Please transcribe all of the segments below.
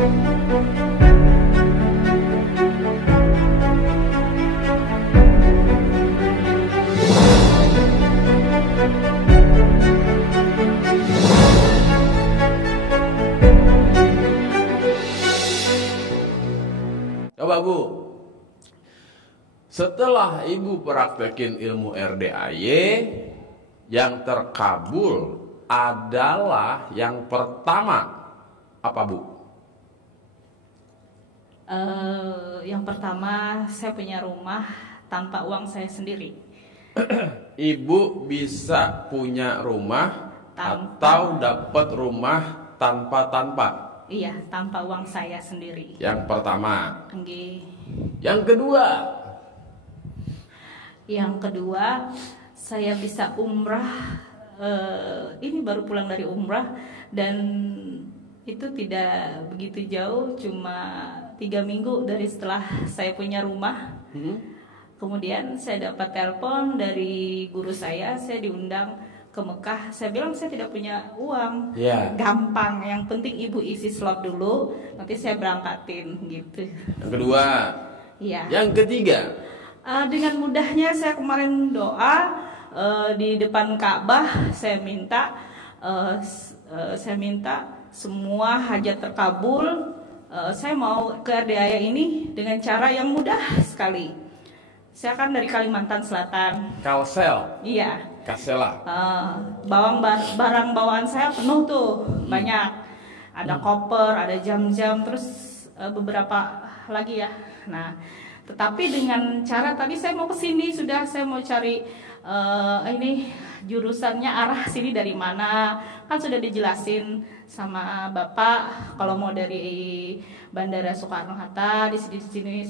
Coba Bu, setelah Ibu praktekin ilmu RDAY, yang terkabul adalah yang pertama apa Bu? Yang pertama, saya punya rumah tanpa uang saya sendiri. Ibu bisa punya rumah atau dapat rumah tanpa? Iya, tanpa uang saya sendiri. Yang pertama. Nggih. Yang kedua. Yang kedua, saya bisa umrah. Ini baru pulang dari umrah dan itu tidak begitu jauh, cuma 3 minggu dari setelah saya punya rumah. Kemudian saya dapat telepon dari guru saya diundang ke Mekah. Saya bilang saya tidak punya uang. Gampang, yang penting ibu isi slot dulu, nanti saya berangkatin gitu. Yang kedua. Iya. Yang ketiga. Dengan mudahnya saya kemarin doa di depan Ka'bah, saya minta semua hajat terkabul. Saya mau ke RDAY ini dengan cara yang mudah sekali. Saya kan dari Kalimantan Selatan. Kalsel. Iya. Kasela. Barang bawaan saya penuh tuh, banyak. Ada koper, ada jam-jam, terus beberapa lagi ya. Nah, tetapi dengan cara tadi saya mau ke sini, saya mau cari ini jurusannya, arah sini dari mana, kan sudah dijelasin sama Bapak kalau mau dari Bandara Soekarno-Hatta di sini.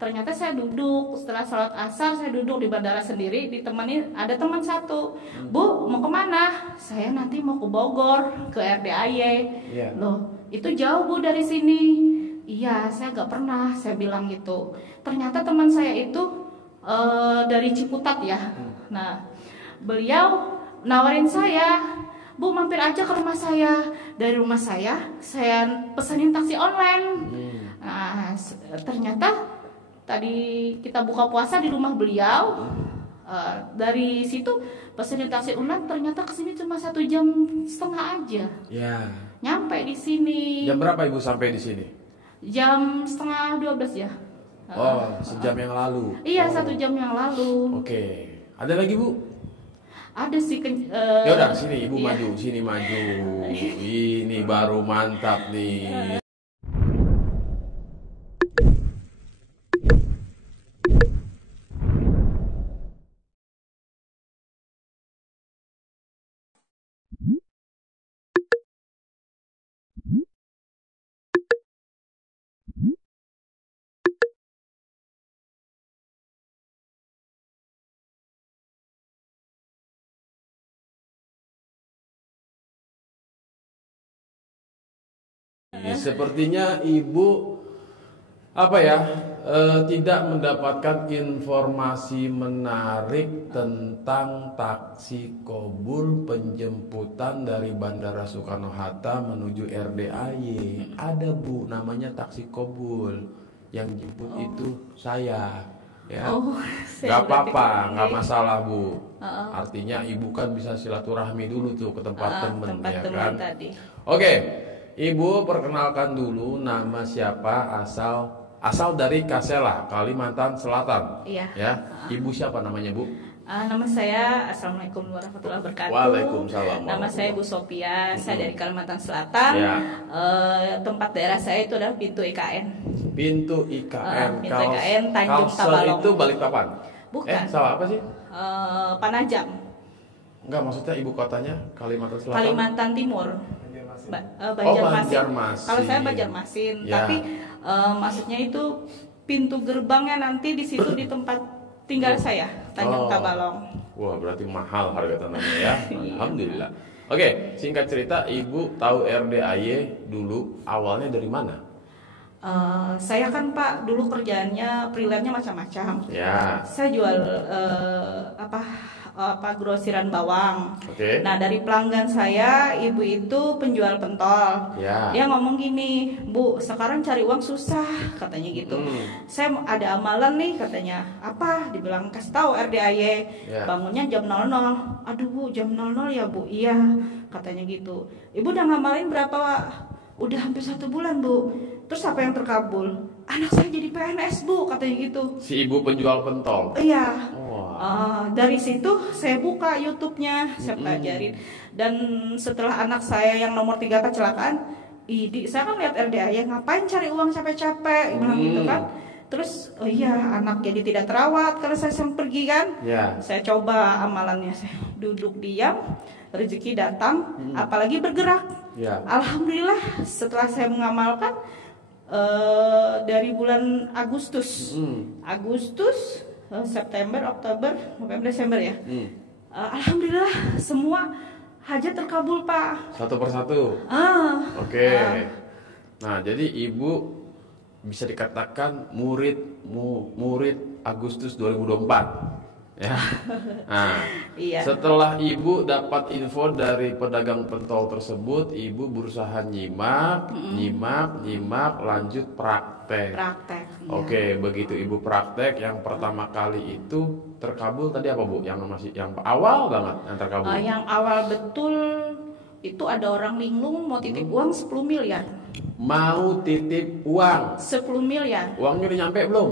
Ternyata saya duduk setelah sholat asar, saya duduk di bandara sendiri, ditemani ada teman satu. Bu, mau kemana? Saya nanti mau ke Bogor, ke RDAY. Loh, itu jauh Bu dari sini. Iya, saya nggak pernah, saya bilang gitu. Ternyata teman saya itu dari Ciputat ya. Nah, beliau nawarin saya, Bu mampir aja ke rumah saya. Dari rumah saya pesenin taksi online. Nah, ternyata tadi kita buka puasa di rumah beliau. Dari situ pesenin taksi online, ternyata kesini cuma 1,5 jam aja. Ya. Nyampe di sini. Jam berapa Ibu sampai di sini? Jam 11:30 ya. Sejam yang lalu. Iya, 1 jam yang lalu. Oke. Ada lagi Bu? Ada sih. Ya udah, sini Ibu iya. maju, sini maju. Ini baru mantap nih. Sepertinya Ibu tidak mendapatkan informasi menarik tentang taksi Kobul penjemputan dari Bandara Soekarno-Hatta menuju RDAY. Ada Bu, namanya taksi Kobul. Yang jemput itu saya. Ya, nggak apa-apa, nggak masalah Bu. Artinya Ibu kan bisa silaturahmi dulu tuh ke tempat temen, ya kan? Tadi. Oke. Ibu perkenalkan dulu nama siapa, asal dari Kasela, Kalimantan Selatan. Iya. Ya. Ibu siapa namanya Bu? Nama saya, Assalamualaikum warahmatullahi wabarakatuh. Waalaikumsalam. Nama saya Bu Sophia, saya dari Kalimantan Selatan. Ya. Tempat daerah saya itu adalah Pintu IKN. Pintu IKN. Pintu IKN Tanjung Kalsel Tabalong. itu Balikpapan. Bukan. Salah apa sih? Panajam. Enggak, maksudnya ibu kotanya Kalimantan Selatan. Kalimantan Timur. Banjarmasin. Kalau saya Banjarmasin, Ya. tapi maksudnya itu pintu gerbangnya nanti di situ di tempat tinggal saya, Tanjung Tabalong. Wah, berarti mahal harga tanahnya ya. Alhamdulillah. Oke, singkat cerita, Ibu tahu RDAY dulu awalnya dari mana? Saya kan Pak dulu kerjaannya freelance-nya macam-macam. Ya. Saya jual grosiran bawang. Oke. Nah dari pelanggan saya, ibu itu penjual pentol. Ya. Dia ngomong gini, Bu, sekarang cari uang susah, katanya gitu. Saya ada amalan nih, katanya. Apa? Dibilang kasih tahu RDAY. Ya. Bangunnya jam 00. Aduh Bu, jam 00 ya Bu. Iya, katanya gitu. Ibu udah ngamalin berapa, Pak? Udah hampir 1 bulan Bu. Terus apa yang terkabul? Anak saya jadi PNS Bu, katanya gitu. Si ibu penjual pentol. Iya. Wah. Dari situ saya buka YouTube-nya, saya pelajarin. Dan setelah anak saya yang nomor 3 kecelakaan, saya kan lihat RDAY, ngapain cari uang capek-capek, bilang gitu kan. Terus, oh iya, anak jadi tidak terawat kalau saya sering pergi kan. Ya. Saya coba amalannya, saya duduk diam, rezeki datang, apalagi bergerak. Ya. Alhamdulillah, setelah saya mengamalkan dari bulan Agustus, September, Oktober, November, Desember ya. Alhamdulillah semua hajat terkabul Pak. Satu persatu. Oke. Nah jadi ibu bisa dikatakan murid Agustus 2024. Ya. Nah, Iya. setelah ibu dapat info dari pedagang pentol tersebut, ibu berusaha nyimak, lanjut praktek. Praktek. Iya. Oke, begitu ibu praktek, yang pertama kali itu terkabul tadi apa Bu? Yang awal banget yang terkabul. Yang awal betul itu ada orang linglung mau titip uang 10 miliar. Mau titip uang 10 miliar. Uangnya udah nyampe belum?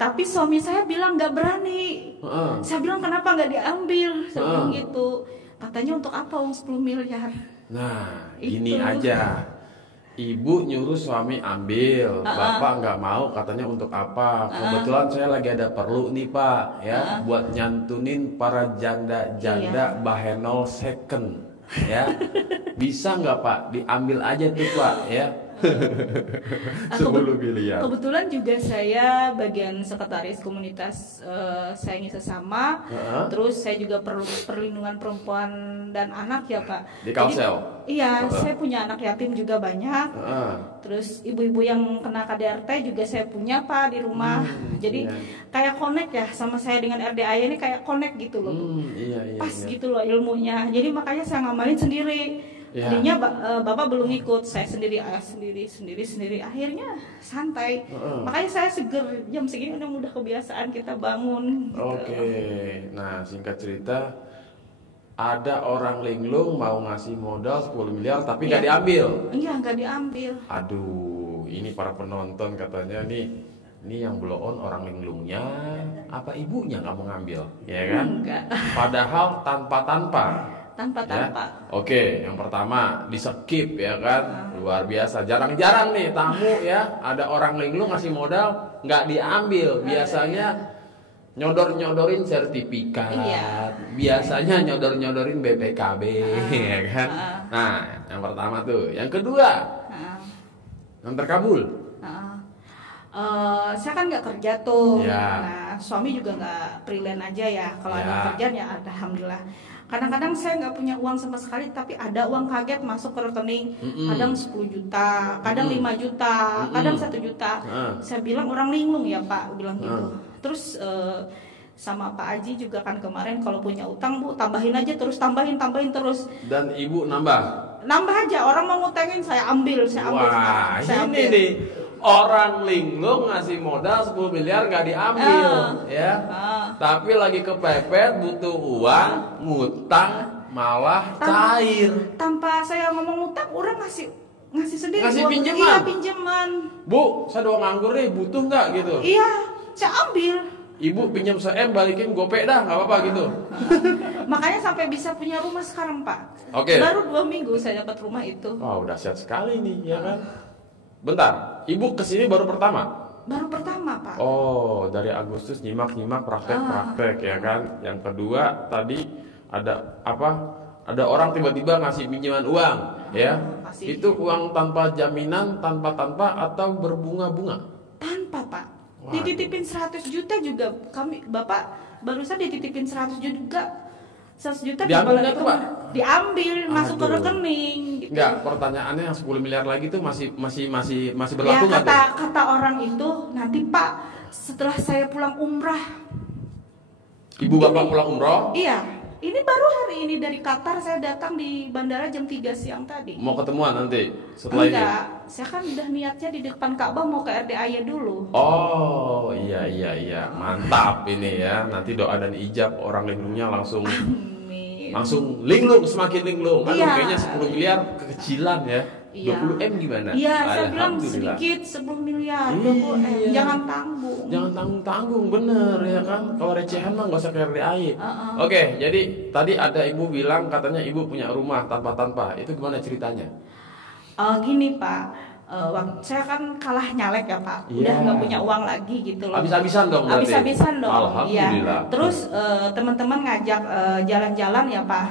Tapi suami saya bilang nggak berani. Saya bilang kenapa nggak diambil? Saya bilang gitu. Katanya untuk apa uang 10 miliar? Nah, Itu. gini aja. Ibu nyuruh suami ambil, bapak nggak mau, katanya untuk apa? Kebetulan saya lagi ada perlu nih Pak, ya, buat nyantunin para janda-janda Bahenol second, ya. Bisa nggak Pak? Diambil aja tuh Pak, ya. 10 miliar. Kebetulan juga saya bagian sekretaris komunitas Sayangi Sesama. Terus saya juga perlu perlindungan perempuan dan anak ya Pak. Di Kalsel? Iya, saya punya anak yatim juga banyak. Terus ibu-ibu yang kena KDRT juga saya punya Pak di rumah. Jadi kayak connect ya sama saya dengan RDAY ini, kayak connect gitu loh. Pas gitu loh ilmunya. Jadi makanya saya ngamalin sendiri. Tadinya bapak belum ikut, saya sendiri akhirnya santai. Makanya saya seger, jam segini udah kebiasaan kita bangun gitu. Oke. Nah singkat cerita, ada orang linglung mau ngasih modal 10 miliar tapi nggak diambil. Iya, nggak diambil. Aduh, ini para penonton katanya nih, ini yang blow on orang linglungnya apa ibunya nggak mau ngambil, ya kan? Enggak. Padahal tanpa ya? Oke, yang pertama di skip ya kan, luar biasa. Jarang-jarang nih tamu ya, ada orang linglung ngasih modal nggak diambil. Biasanya nyodorin sertifikat, biasanya nyodorin BPKB, ya kan. Nah, yang pertama tuh, yang kedua, yang terkabul. Saya kan nggak kerja tuh. Ya. Nah, suami juga nggak freelance aja ya. Kalau ada kerjaan ya alhamdulillah. Kadang-kadang saya nggak punya uang sama sekali, tapi ada uang kaget masuk ke rekening. Kadang 10 juta, kadang 5 juta, kadang 1 juta. Saya bilang orang linglung ya Pak, bilang gitu. Terus sama Pak Aji juga kan kemarin kalau punya utang Bu, tambahin aja terus, tambahin terus. Dan ibu nambah aja, orang mau ngutangin saya ambil. Wah, saya ini nih orang linglung ngasih modal 10 miliar nggak diambil, ya. Tapi lagi kepepet butuh uang, ngutang malah cair. Tanpa saya ngomong ngutang, orang ngasih sendiri. Ngasih pinjaman. Iya, pinjaman. Bu, saya doang nganggur nih, butuh nggak gitu? Iya, saya ambil. Ibu pinjam se-M, balikin gopek dah, nggak apa-apa gitu. Makanya sampai bisa punya rumah sekarang Pak. Oke. Baru 2 minggu saya dapat rumah itu. Wah, udah dahsyat sekali nih, ya kan? Bentar, ibu kesini baru pertama? Baru pertama Pak. Oh, dari Agustus nyimak praktek ya kan. Yang kedua tadi ada apa? Ada orang tiba-tiba ngasih pinjaman uang, ya. Pasti. Itu uang tanpa jaminan, tanpa atau berbunga-bunga? Tanpa Pak. Waduh. Dititipin 100 juta juga Bapak barusan dititipin 100 juta juga. 100 juta diambil nggak tuh Pak? Diambil, masuk ke Aduh. rekening gitu. Enggak, pertanyaannya yang 10 miliar lagi tuh masih Ya berlaku nggak tuh? kata orang itu nanti Pak setelah saya pulang umrah. Ibu bapak pulang umroh, Iya, ini baru hari ini dari Qatar saya datang di bandara jam 3 siang tadi. mau ketemuan nanti setelah ini? Enggak, saya kan udah niatnya di depan Ka'bah mau ke RDAY dulu. Oh iya, mantap ini ya. Nanti doa dan ijab orang linglungnya langsung Amin. linglung, semakin linglung. Aduh, Iya. kayaknya 10 miliar kekecilan ya. Iya. 20 M gimana? Iya, saya bilang Alhamdulillah. sedikit 10 miliar, Iya. 20 M. Jangan tanggung. Jangan tanggung-tanggung, bener ya kan. Kalau recehan mah nggak usah ke RDAI. Oke, jadi tadi ada ibu bilang katanya ibu punya rumah tanpa. Itu gimana ceritanya? Gini Pak, saya kan kalah nyalek ya Pak, Iya. udah nggak punya uang lagi gitu loh. Habis-habisan dong berarti? Habis-habisan dong. Alhamdulillah. Iya. Terus teman-teman ngajak jalan-jalan ya Pak.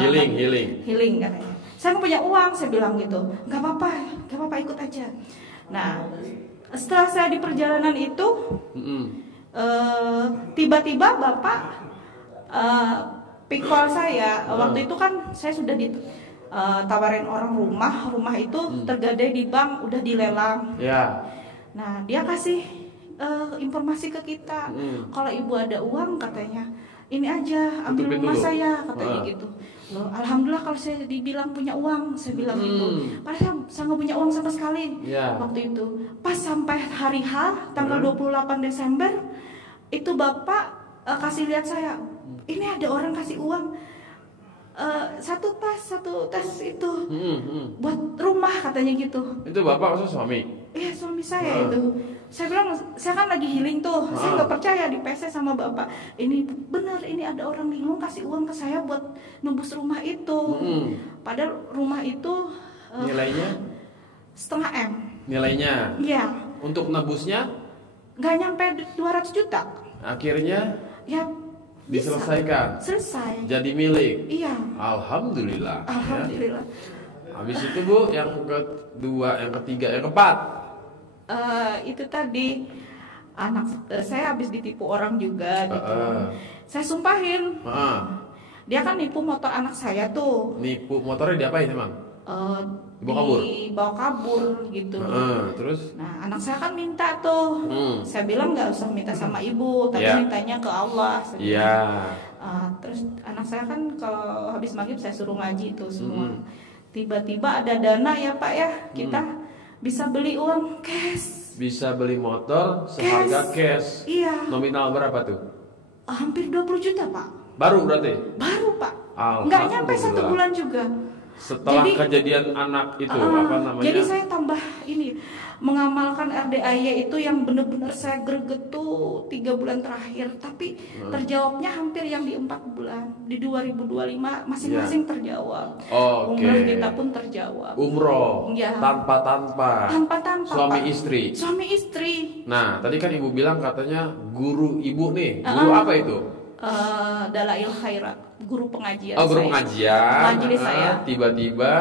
Healing katanya. Saya nggak punya uang, saya bilang gitu. Nggak apa-apa ikut aja. Nah, setelah saya di perjalanan itu, tiba-tiba Bapak pick call saya. Waktu itu kan saya sudah tawarin orang rumah itu tergadai di bank, udah dilelang. Ya. Nah, dia kasih informasi ke kita. Kalau ibu ada uang katanya, ini aja ambil Tutupin rumah dulu. saya katanya gitu. Loh, alhamdulillah kalau saya dibilang punya uang, saya bilang gitu. Padahal saya nggak punya uang sama sekali Ya. waktu itu. Pas sampai hari H, tanggal 28 Desember, itu Bapak kasih lihat saya, ini ada orang kasih uang. Satu tas itu buat rumah katanya gitu. Itu bapak maksud suami? Iya, suami saya itu. Saya bilang, saya kan lagi healing tuh. Saya nggak percaya di PC sama Bapak. Ini benar, ini ada orang linglung kasih uang ke saya buat nebus rumah itu. Padahal rumah itu Nilainya? setengah M. Nilainya? Iya, Untuk nebusnya nggak nyampe 200 juta. akhirnya Ya, bisa. diselesaikan. Selesai. Jadi milik. Iya, Alhamdulillah. Ya. alhamdulillah. Habis itu Bu, yang kedua, yang ketiga, yang keempat. Itu tadi anak saya habis ditipu orang juga gitu. Saya sumpahin. Dia kan nipu motor anak saya tuh. Nipu motornya diapain emang? Dibawa kabur? Dibawa kabur gitu. Terus? Nah, anak saya kan minta tuh. Saya bilang nggak usah minta sama ibu, tapi Iya. mintanya ke Allah. Saya Iya. bilang. Terus anak saya kan kalau habis maghrib saya suruh ngaji itu semua. Tiba-tiba ada dana ya Pak ya, kita bisa beli uang cash. Bisa beli motor seharga cash. Iya. Nominal berapa tuh? Hampir 20 juta Pak. Baru berarti? Baru Pak. Alhamdulillah. Nggak nyampe 1 bulan juga. Setelah Jadi- kejadian anak itu apa namanya? Jadi saya tambah ini mengamalkan RDAY itu yang benar-benar saya greget tuh 3 bulan terakhir, tapi terjawabnya hampir yang di 4 bulan di 2025 masing-masing terjawab. Oke. Umrah kita pun terjawab. Umroh Iya. tanpa Tanpa suami Pak. istri. Suami istri. Nah, tadi kan ibu bilang katanya guru ibu nih. Guru apa itu? Dalail Khairat, guru pengajian. Oh, guru saya. pengajian. Majelis saya. Tiba-tiba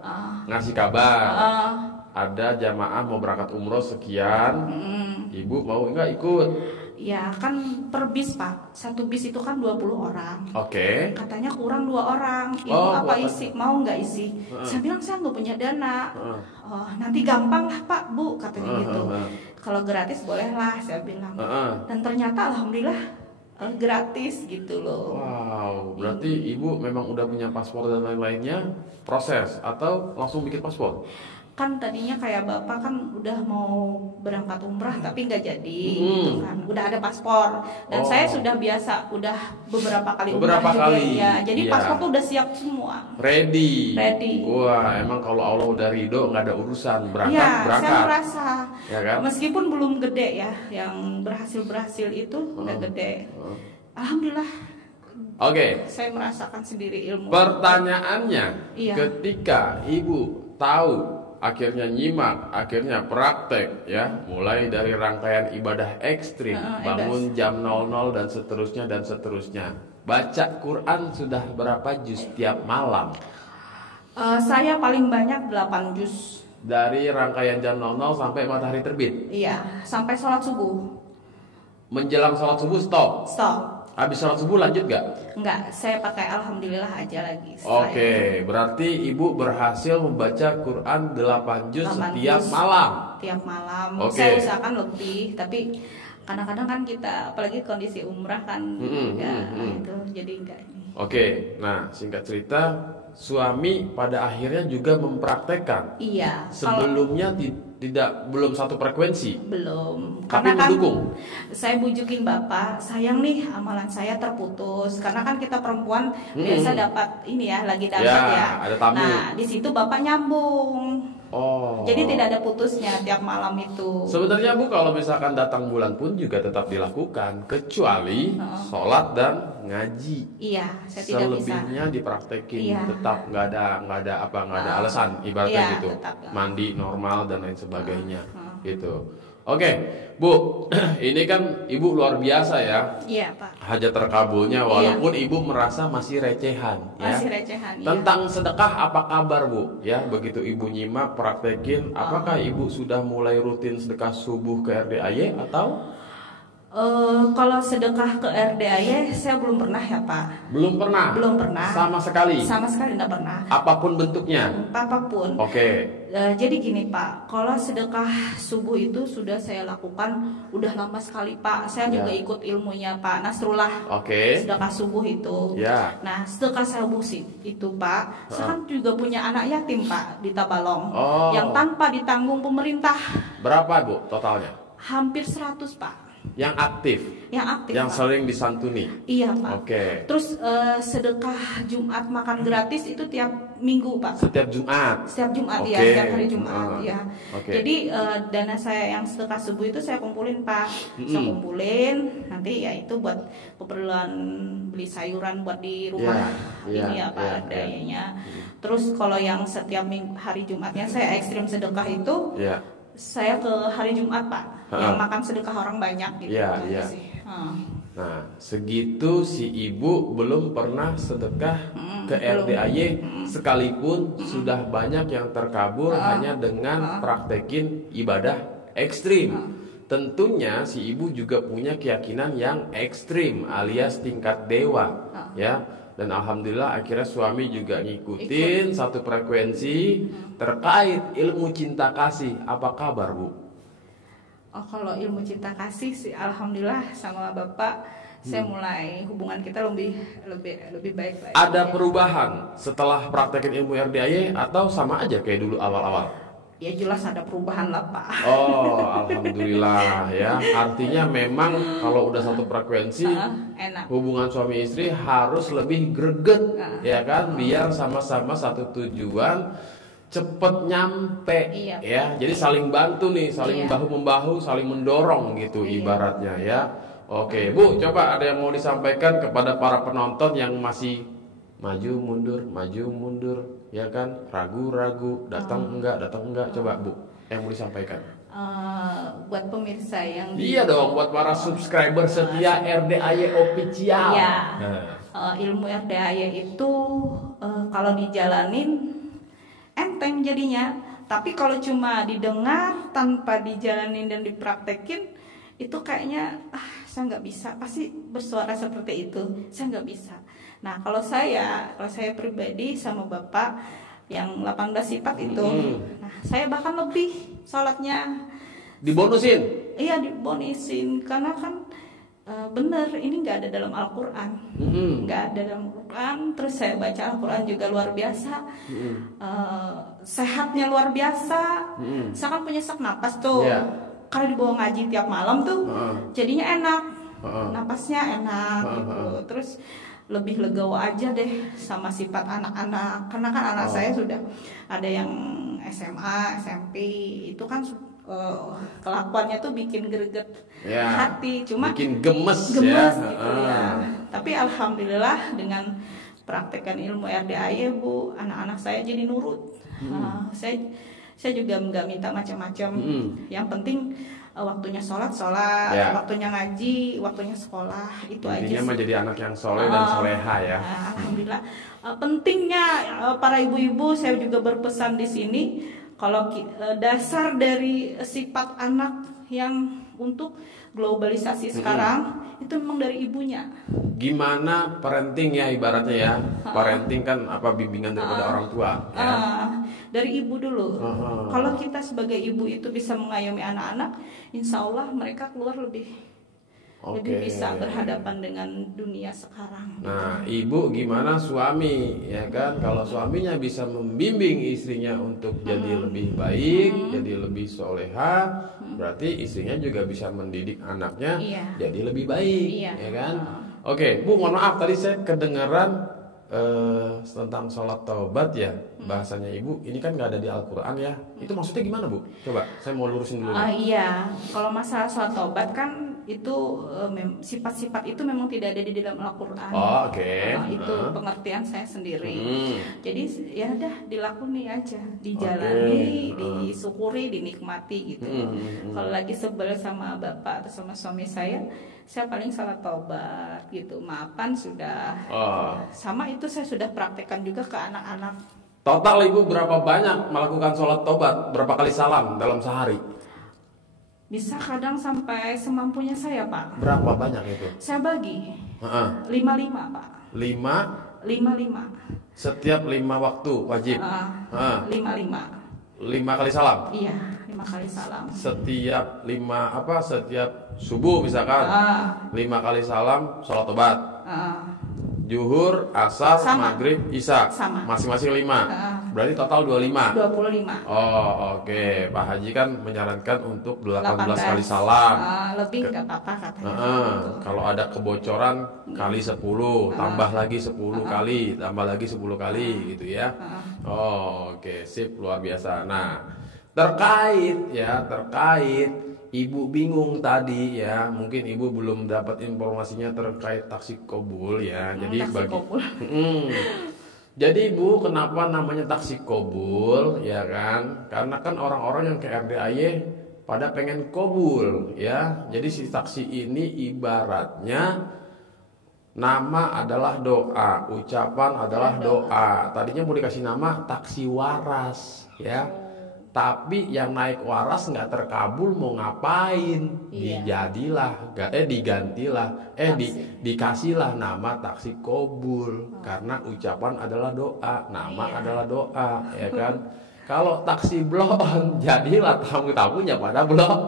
Ah, ngasih kabar. ah, Ada jamaah mau berangkat umroh sekian. Ibu mau nggak ikut? ya kan per bis Pak, satu bis itu kan 20 orang. Oke. Katanya kurang 2 orang. Ibu Oh, apa buat- isi? Mau nggak isi? Saya bilang saya nggak punya dana. Oh, nanti gampang lah Pak, Bu, katanya gitu. Kalau gratis bolehlah, saya bilang. Dan ternyata alhamdulillah gratis gitu loh. Wow, berarti ibu memang udah punya paspor dan lain-lainnya, proses atau langsung bikin paspor? Kan tadinya kayak Bapak kan udah mau berangkat umrah tapi nggak jadi gitu kan. Udah ada paspor dan Oh. saya sudah biasa udah beberapa kali Beberapa umrah juga kali, ya. Jadi iya. paspor tuh udah siap semua. Ready. Ready. Wah, emang kalau Allah udah ridho nggak ada urusan, berangkat Ya, saya berangkat. merasa Ya kan? meskipun belum gede ya, yang berhasil itu udah gede. Alhamdulillah, Oke. saya merasakan sendiri ilmu. Pertanyaannya, Iya. ketika ibu tahu, akhirnya nyimak, akhirnya praktek, ya, mulai dari rangkaian ibadah ekstrim, bangun jam 00 dan seterusnya. Baca Quran sudah berapa juz tiap malam? Saya paling banyak 8 juz. Dari rangkaian jam 00 sampai matahari terbit. Iya, sampai sholat subuh. Menjelang sholat subuh stop. Stop. Habis sholat subuh lanjut gak? Enggak, saya pakai alhamdulillah aja lagi. Oke, berarti ibu berhasil membaca Quran 8 juz setiap malam. Tiap malam. Oke. Saya usahakan lebih, tapi kadang-kadang kan kita apalagi kondisi umrah kan itu jadi enggak ini. Oke, nah singkat cerita suami pada akhirnya juga mempraktekkan. Iya. Sebelumnya belum satu frekuensi. Belum. Tapi Karena mendukung. kan saya bujukin bapak, sayang nih amalan saya terputus. Karena kan kita perempuan biasa dapat ini ya, lagi dapat ya. Ada tamu. Nah di situ bapak nyambung. Oh. Jadi tidak ada putusnya tiap malam itu. Sebenarnya Bu, kalau misalkan datang bulan pun juga tetap dilakukan, kecuali sholat dan ngaji. Iya, saya tidak bisa. Selebihnya dipraktekin, Iya. tetap nggak ada alasan, ibaratnya Iya, gitu. tetap. Mandi normal dan lain sebagainya, gitu. Oke, Bu, ini kan Ibu luar biasa ya. Iya Pak. Hajat terkabulnya walaupun Ibu merasa masih recehan ya. Masih recehan. Tentang sedekah apa kabar Bu? Ya, begitu Ibu nyimak praktekin, apakah Ibu sudah mulai rutin sedekah subuh ke RDAY atau? Kalau sedekah ke RDAY saya belum pernah ya Pak. Belum pernah. Belum pernah. Sama sekali. Sama sekali tidak pernah. Apapun bentuknya. Apapun. Oke. Jadi gini Pak, kalau sedekah subuh itu sudah saya lakukan udah lama sekali Pak. Saya juga ikut ilmunya Pak Nasrullah. Oke. Sedekah subuh itu. Ya. Nah, sedekah subuh itu Pak, saya kan juga punya anak yatim Pak di Tabalong, yang tanpa ditanggung pemerintah. Berapa Bu totalnya? Hampir 100 Pak. Yang aktif. Yang Pak. sering disantuni. Iya Pak. Oke. Terus sedekah Jumat makan gratis itu tiap minggu Pak. Setiap Jumat. Setiap Jumat ya, Oke. setiap hari Jumat ya. Oke. Jadi dana saya yang sedekah subuh itu saya kumpulin Pak. Saya kumpulin nanti ya itu buat keperluan beli sayuran buat di rumah ini ya Pak dayanya. Terus kalau yang setiap hari Jumatnya saya ekstrim sedekah itu. Saya ke hari Jumat Pak, yang makan sedekah orang banyak gitu. Iya. Sih. Nah, segitu si ibu belum pernah sedekah ke RDAY sekalipun sudah banyak yang terkabul hanya dengan praktekin ibadah ekstrim. Tentunya si ibu juga punya keyakinan yang ekstrim alias tingkat dewa, ya. Dan alhamdulillah akhirnya suami juga ngikutin satu frekuensi terkait ilmu cinta kasih. Apa kabar Bu? Kalau ilmu cinta kasih sih alhamdulillah sama Bapak saya mulai hubungan kita lebih baik lagi. Ada perubahan setelah praktekin ilmu RDAY atau sama aja kayak dulu awal-awal? Ya jelas ada perubahan lah Pak. Oh alhamdulillah ya. Artinya memang kalau udah satu frekuensi enak. hubungan suami istri harus lebih greget ya kan, biar sama-sama satu tujuan, cepet nyampe ya. Jadi saling bantu nih, saling bahu membahu, saling mendorong gitu ibaratnya ya. Oke Bu, coba ada yang mau disampaikan kepada para penonton yang masih maju mundur ya kan, ragu-ragu, datang enggak, coba Bu yang mau disampaikan. Buat pemirsa yang iya dong, buat para subscriber setia RDAY official. Iya. Ilmu RDAY itu kalau dijalanin enteng jadinya, tapi kalau cuma didengar tanpa dijalanin dan dipraktekin itu kayaknya saya nggak bisa, pasti bersuara seperti itu, saya nggak bisa. Nah kalau saya pribadi sama Bapak yang 18 sifat itu, nah saya bahkan lebih sholatnya dibonusin. Iya dibonusin karena kan bener ini nggak ada dalam Al-Quran, nggak ada dalam Al-Quran. Terus saya baca Al-Quran juga luar biasa, sehatnya luar biasa. Saya kan punya sesak napas tuh, kalau dibawa ngaji tiap malam tuh jadinya enak, napasnya enak gitu. Terus lebih legawa aja deh sama sifat anak-anak, karena kan anak saya sudah ada yang SMA, SMP, itu kan kelakuannya tuh bikin greget hati, cuma bikin gemes gitu ya. Tapi alhamdulillah dengan praktekkan ilmu RDAY Bu, anak-anak saya jadi nurut. Saya juga nggak minta macam-macam. Yang penting waktunya sholat, waktunya ngaji, waktunya sekolah, itu aja. Intinya mah jadi anak yang soleh dan soleha ya. Alhamdulillah. Pentingnya para ibu-ibu, saya juga berpesan di sini, kalau dasar dari sifat anak yang untuk globalisasi sekarang itu memang dari ibunya. Gimana parenting ya ibaratnya ya? Parenting kan apa bimbingan daripada orang tua ya? Dari ibu dulu. Kalau kita sebagai ibu itu bisa mengayomi anak-anak, insya Allah mereka keluar lebih bisa berhadapan dengan dunia sekarang. Nah, ibu gimana suami ya kan? Kalau suaminya bisa membimbing istrinya untuk jadi lebih baik, jadi lebih soleha, berarti istrinya juga bisa mendidik anaknya jadi lebih baik, ya kan? Oke, Bu, mohon maaf tadi saya kedengaran tentang sholat taubat ya, bahasanya ibu ini kan nggak ada di Al-Quran ya, itu maksudnya gimana Bu? Coba saya mau lurusin dulu. Iya, kalau masalah sholat taubat kan itu sifat-sifat itu memang tidak ada di dalam Al-Quran. Itu pengertian saya sendiri. Jadi ya udah dilakoni aja, dijalani, disyukuri, dinikmati gitu. Kalau lagi sebel sama bapak atau sama suami saya paling sholat taubat gitu, maafan sudah. Sama itu saya sudah praktekkan juga ke anak-anak. Total ibu berapa banyak melakukan sholat taubat? Berapa kali salam dalam sehari? Bisa kadang sampai semampunya saya, Pak. Berapa banyak itu? Saya bagi 5-5, Pak. 5-5. Setiap 5 waktu wajib? 5-5. 5 kali salam? Iya, 5 kali salam. Setiap setiap subuh misalkan 5 kali salam sholat taubat. Zuhur, asar, maghrib, isya masing-masing 5. Berarti total 25. 25. Oke. Pak Haji kan menyarankan untuk 18 kali salam. Lebih nggak apa-apa katanya. Kalau ada kebocoran kali 10, tambah lagi 10 kali, tambah lagi 10 kali gitu ya. Oke, sip, luar biasa. Nah, terkait ibu bingung tadi ya, mungkin ibu belum dapat informasinya terkait taksi kobul ya. Jadi Bu, kenapa namanya taksi kobul ya kan? Karena kan orang-orang yang ke RDAY pada pengen kobul ya. Jadi si taksi ini ibaratnya nama adalah doa, ucapan adalah doa. Tadinya mau dikasih nama taksi waras ya. Tapi yang naik waras nggak terkabul mau ngapain? Dikasihlah nama taksi kobul karena ucapan adalah doa, nama adalah doa, ya kan? Kalau taksi blon, jadilah tamu-tamunya pada blon.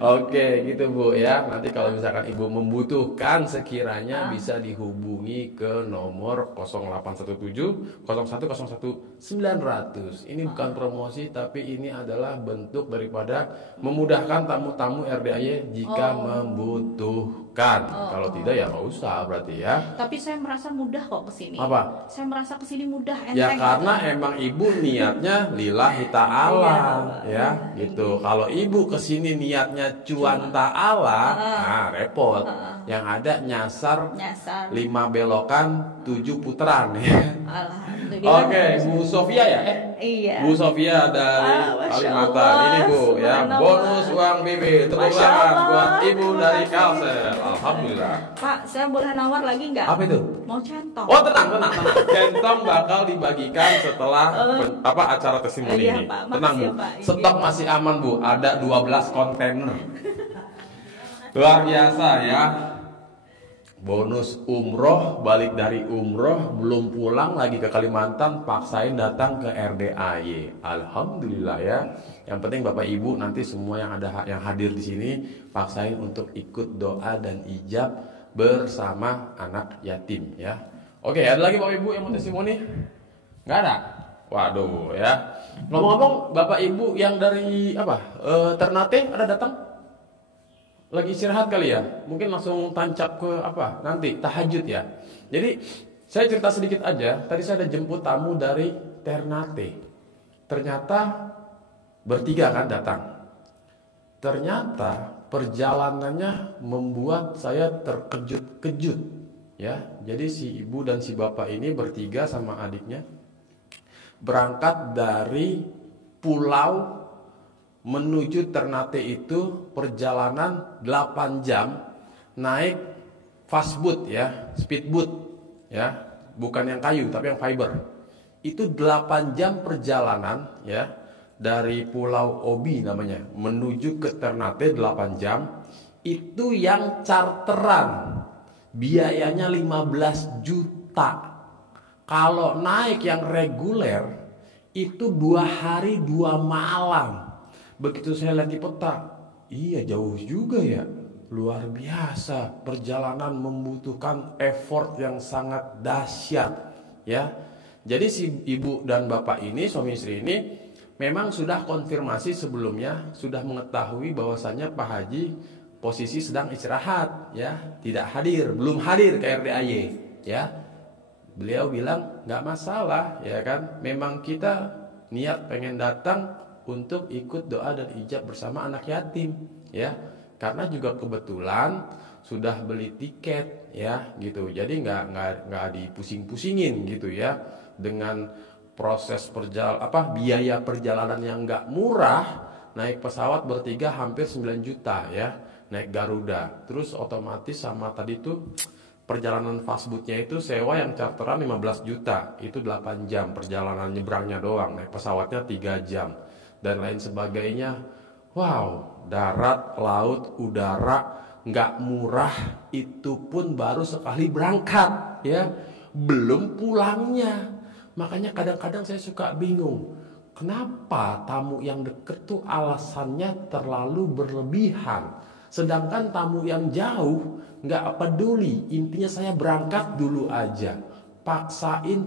Oke, gitu Bu ya. Nanti kalau misalkan Ibu membutuhkan sekiranya bisa dihubungi ke nomor 0817 0101 900. Ini bukan promosi tapi ini adalah bentuk daripada memudahkan tamu-tamu RDAY jika membutuhkan. Kalau tidak ya nggak usah berarti ya. Tapi saya merasa mudah kok kesini. Apa? Saya merasa kesini mudah, enteng. Ya karena emang Ibu niatnya lillahi ta'ala ya gitu. Kalau Ibu kesini niatnya cuan ta'ala, nah repot. Yang ada nyasar 5 belokan 7 putaran ya. Oke, Bu Sofia ya? Iya. Bu Sofia dari Kalimantan. Ini Bu ya, bonus uang BB. Tepuk tangan buat Ibu dari Kalsel. Alhamdulillah. Pak, saya boleh nawar lagi nggak? Apa itu? Mau centong. Oh tenang. Centong bakal dibagikan setelah acara testimoni ini. Pak. Tenang Bu. Ya, Pak. Stok masih aman Bu. Ada 12 kontainer. Luar biasa ya. Bonus umroh, balik dari umroh, belum pulang lagi ke Kalimantan, paksain datang ke RDAY. Alhamdulillah ya. Yang penting Bapak Ibu nanti semua yang hadir di sini paksain untuk ikut doa dan ijab bersama anak yatim ya. Oke, ada lagi Bapak Ibu yang mau testimoni? Nggak ada? Waduh ya. Ngomong-ngomong, Bapak Ibu yang dari Ternate ada datang? Lagi istirahat kali ya, mungkin langsung tancap ke nanti tahajud ya. Jadi saya cerita sedikit aja. Tadi saya ada jemput tamu dari Ternate. Ternyata bertiga kan datang. Ternyata perjalanannya membuat saya terkejut-kejut ya. Jadi si ibu dan si bapak ini bertiga sama adiknya berangkat dari pulau menuju Ternate itu perjalanan 8 jam naik fastboat ya, speedboat ya, bukan yang kayu tapi yang fiber. Itu 8 jam perjalanan ya dari Pulau Obi namanya menuju ke Ternate 8 jam, itu yang charteran biayanya 15 juta. Kalau naik yang reguler itu 2 hari 2 malam. Begitu saya lihat di peta, iya jauh juga ya. Luar biasa, perjalanan membutuhkan effort yang sangat dahsyat ya. Jadi si ibu dan bapak ini, suami istri ini memang sudah konfirmasi sebelumnya, sudah mengetahui bahwasannya Pak Haji posisi sedang istirahat ya, tidak hadir, belum hadir ke RDAY ya. Beliau bilang nggak masalah ya kan, memang kita niat pengen datang untuk ikut doa dan ijab bersama anak yatim ya. Karena juga kebetulan sudah beli tiket ya gitu, jadi nggak dipusing-pusingin gitu ya dengan proses biaya perjalanan yang nggak murah. Naik pesawat bertiga hampir 9 juta ya, naik Garuda, terus otomatis sama tadi tuh perjalanan fastbootnya itu sewa yang charteran 15 juta, itu 8 jam perjalanan nyebrangnya doang, naik pesawatnya 3 jam dan lain sebagainya. Wow, darat, laut, udara, nggak murah, itu pun baru sekali berangkat ya, belum pulangnya. Makanya kadang-kadang saya suka bingung, kenapa tamu yang deket tuh alasannya terlalu berlebihan, sedangkan tamu yang jauh nggak peduli, intinya saya berangkat dulu aja, paksain.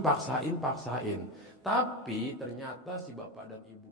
Tapi ternyata si bapak dan ibu